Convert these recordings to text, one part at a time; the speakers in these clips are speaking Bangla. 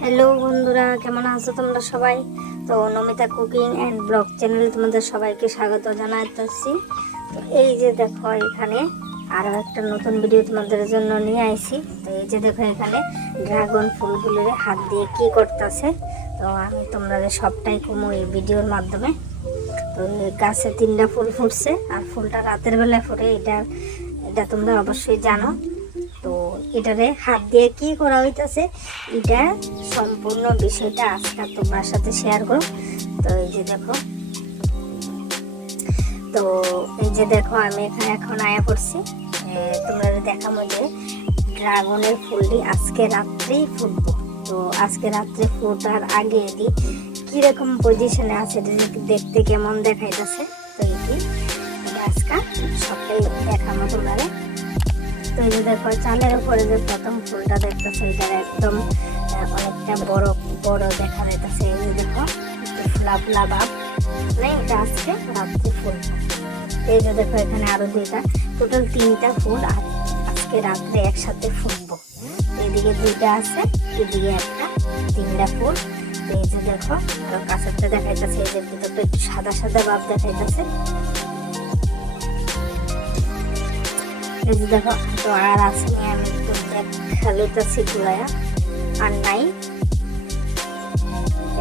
হ্যালো বন্ধুরা, কেমন আছো তোমরা সবাই? তো নমিতা কুকিং অ্যান্ড ব্লগ চ্যানেলে তোমাদের সবাইকে স্বাগত জানাচ্ছি। তো এই যে দেখো, এখানে আরও একটা নতুন ভিডিও তোমাদের জন্য নিয়ে আইছি। তো এই যে দেখো, এখানে ড্রাগন ফুলগুলোর হাত দিয়ে কি করতেছে, তো আমি তোমাদের সবটাই কমো এই ভিডিওর মাধ্যমে। তো গাছে 3টা ফুল ফুটছে, আর ফুলটা রাতের বেলায় ফোটে, এটা তোমরা অবশ্যই জানো। তো এটারে হাত দিয়ে কি করা হইতেছে, এটা সম্পূর্ণ বিষয়টা আজকে তোমার সাথে শেয়ার করো। তো এই যে দেখো, আমি এখানে এখন আয়া করছি। তোমরা দেখাবো যে ড্রাগনের ফুলটি আজকে রাত্রেই ফুটবো। তো আজকে রাত্রে ফোটার আগে এটি কিরকম পজিশনে আছে, দেখতে কেমন দেখাইতেছে, তো এটি আজকে সবটাই দেখাবো তোমরা। তো এই যে দেখো, চালের উপরে যে প্রথম ফুলটা দেখতেছে, এটা একদম অনেকটা বড় বড় দেখা যাইতেছে। এই যে দেখো, একটু ফুলা ফুলা ভাব, মানে এটা আজকে রাত্রে ফুল। এই যে দেখো, এখানে আরো দুইটা, টোটাল 3টা ফুল আজকে রাত্রে একসাথে ফুটবো। এদিকে 2টা আছে, এদিকে একটা, 3টা ফুল। এই যে দেখো, আরো কাছেরটা দেখাইতেছে, এই যে ভিতরটা একটু সাদা সাদা ভাব দেখাইতেছে। এই যে দেখো, তো আর আসেনি, আমি একটু দেখাইতেছি ঘুরাইয়া, আর নাই।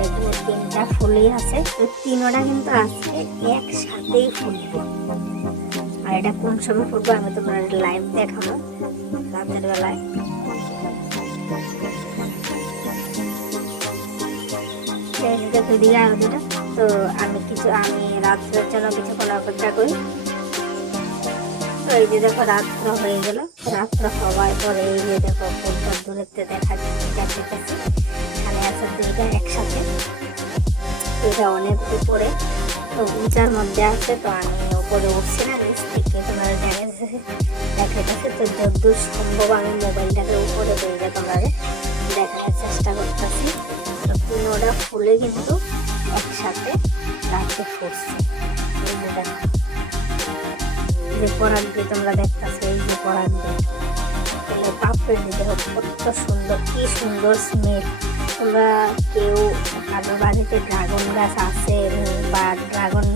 এখানে 3টা ফুলই আছে, তো 3টা কিন্তু আজকে একসাথেই ফুটবো। আর এটা কোন সময় ফুটবো আমি তোমার লাইভ দেখাবো রাতের বেলায়। এই যে দেখো, এদিকে আরো দুটা। তো আমি রাত্রের জন্য কিছুক্ষণ অপেক্ষা করি। তো এই যে দেখো, রাত্র হয়ে গেল। রাত্র হওয়ার পরে এই যে দেখো, ফুলটা দূরেতে দেখা যাচ্ছে, এখানে আছে 2টা একসাথে। এটা অনেক উপরে, তো উঁচার মধ্যে আছে। তো আমি উপরে উঠছি না, নিচ থেকে তোমরা দেখাইতেছে। তো যতদূর সম্ভব আমি মোবাইলটাকে উপরে দিয়ে তোমরা দেখানোর চেষ্টা করতেছি। তো 3টা ফুলে কিন্তু একসাথে রাত্রে ফুটছে। এই যে দেখো, যে পরাগ দিয়ে তোমরা দেখতেছো, এই যে পরাগ দিয়ে পাপড়ের দিকে কত সুন্দর, কি সুন্দর স্মেল। তোমরা কেউ কারোর বাড়িতে ড্রাগন গাছ আছে বা ড্রাগন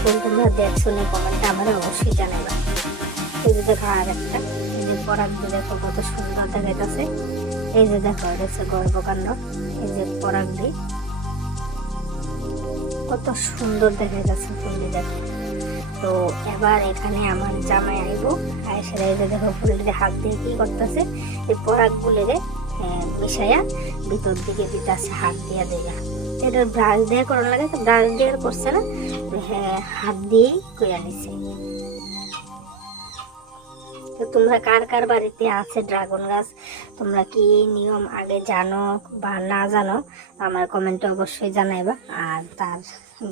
ফুল তোমরা দেখছো নি, কমেন্টে আমার অবশ্যই জানাবা। এই যে দেখো, আর একটা, এই যে পরাগ দিয়ে দেখো কত সুন্দর দেখাইতেছে। এই যে দেখো, দেখছো গর্ভকাণ্ড, এই যে পরাগ দিয়ে কত সুন্দর দেখাইতেছে ফুলটি দেখো। তো এবার এখানে আমার জামাই আইব, আয়সারা এই যে দেখো, ফুলটিতে হাত দিয়ে কি করতেছে, এই পরাগগুলোরে মিশাইয়া ভিতর দিকে দিতেছে হাত দিয়ে দেয়া। এটা ব্রাশ দিয়ে করার লাগে, তো ব্রাশ দিয়ে করছে না, হাত দিয়েই কইরা নিছে। তো তোমরা কার কার বাড়িতে আছে ড্রাগন গাছ, তোমরা কি নিয়ম আগে জানো বা না জানো, আমার কমেন্টে অবশ্যই জানাইবা। আর তার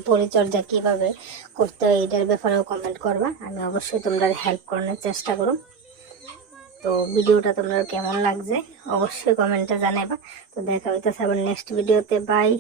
পরিচর্যা কিভাবে করতে হয় এটার ব্যাপারেও কমেন্ট করবা, আমি অবশ্যই তোমরা হেল্প করার চেষ্টা করো। তো ভিডিওটা তোমরা কেমন লাগছে অবশ্যই কমেন্টে জানাইবা। তো দেখা হইতেছে আবার নেক্সট ভিডিওতে, বাই।